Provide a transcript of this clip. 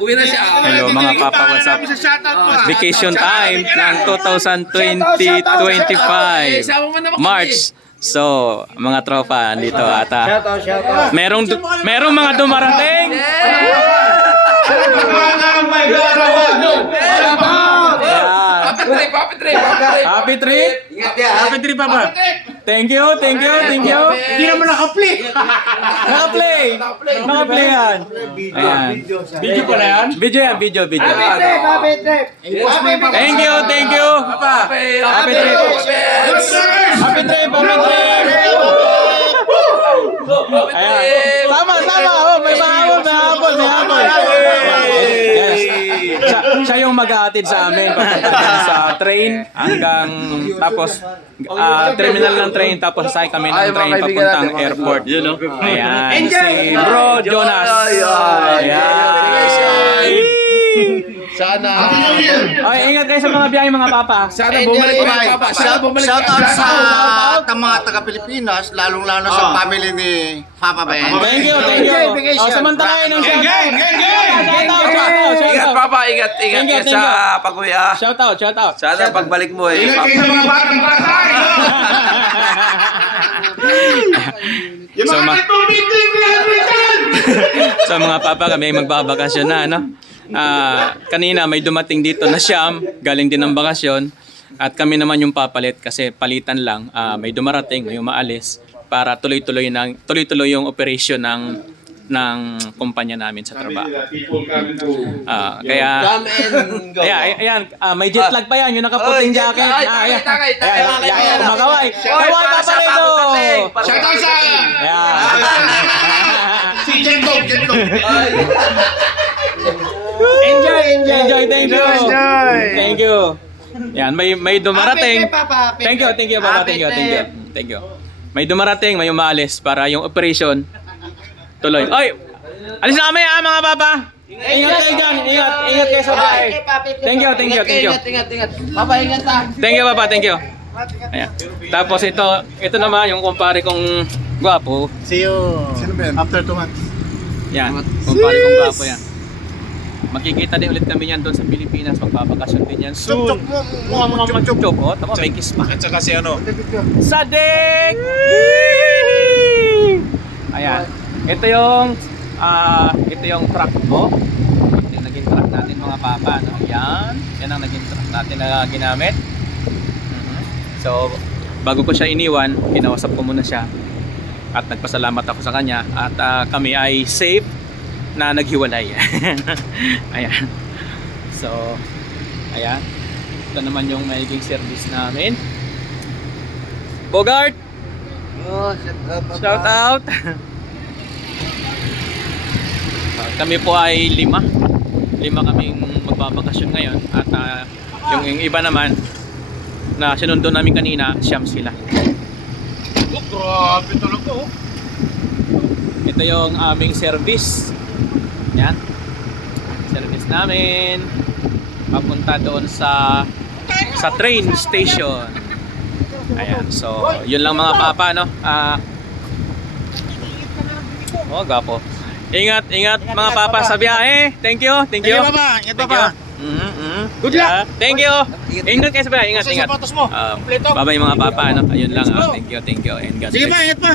Uwi na siya. Hello mga papa, what's up? Vacation time ng 2020-25 March. So, mga tropa, andito ata. Merong mga dumarating. Happy trip. Happy trip, papa. Thank you. Hindi naman naka-play. Naka-play yan. Ayan. Video pala yan? Video. Happy trip. Thank you. Papa. Happy trip. Happy trip. Ayan. Sama. Oh, may habol. Yes. Siya yung mag-aatid sa amin papunta sa train hanggang tapos terminal ng train tapos sasakay kami ng train papuntang airport. Ayan. Si Bro Jonas. Ayan. Sana. Okay, ingat kayo sa mga biyahe mga papa. Sana bumalik pa, Papa. Sana bumalik Shout out pa. sa mga taga-Pilipinas, lalong-lalo sa family ni Papa Ben. Thank you. Samantalahin ng shout out. Ingat, Papa. Ingat Thank you. sa pag-uwi, ah. Shout out. Sana pagbalik mo, eh. Ingat kayo sa mga batang patay. Yung So, mga tubig So mga papa, kami magbabakasyon na, ano? Kanina may dumating dito na Siyam, galing din ng bakasyon. At kami naman yung papalit kasi palitan lang. May dumarating, may umaalis para tuloy-tuloy yung operation ng kumpanya namin sa trabaho. Kaya ayan, may jet lag pa yan, yung nakaputing jacket. Ayan, kumakaway. Kaway paparito. Shout out sa Ayan. si Jendog. Enjoy. Thank you. Yan, may dumarating. Thank you, Papa. Thank you. May dumarating, may umaalis para yung operation tuloy. Oy! Alis na kami mga papa. Ingat kayo dyan. Ingat kayo sa bahay. Thank you. Ingat. Papa, ingat ha. Thank you, Papa. Ayan. Tapos ito naman yung kumpare kong gwapo. See you after 2 months. Yan, kumpare kong gwapo yan. Makikita din ulit kami yan doon sa Pilipinas. Magpapakasyon din yan soon. Mga chuk-chuk. Oh, tama, may kiss pa. At saka si ano? Sadik! Ayan. Ito yung truck ko. Ito yung naging truck natin mga papa. No? Yan ang naging truck natin na ginamit. So, bago ko siya iniwan, kinausap ko muna siya. At nagpasalamat ako sa kanya. At kami ay safe na naghiwalay. Ayan. So, ayan. Ito naman yung magiging service namin. Bogart! Shout out! Kami po ay 5 kaming magbabakasyon ngayon. At yung iba naman na sinundo namin kanina, Siyam sila. Grabe talaga, oh. Ito yung aming service. Yan. Service namin. Papunta doon sa train station. Ayan. So, yun lang mga papa, no? Gapo. Ingat mga papa sa biyahe. Thank you. Thank you, Papa. Ingat, Papa. Good luck. Thank you. Ingat kayo sa biyahe. Ingat. Sapatos mo. Kompleto. Bye-bye mga papa, no? Ayun lang. Thank you. And God Sige bless. pa, ingat pa.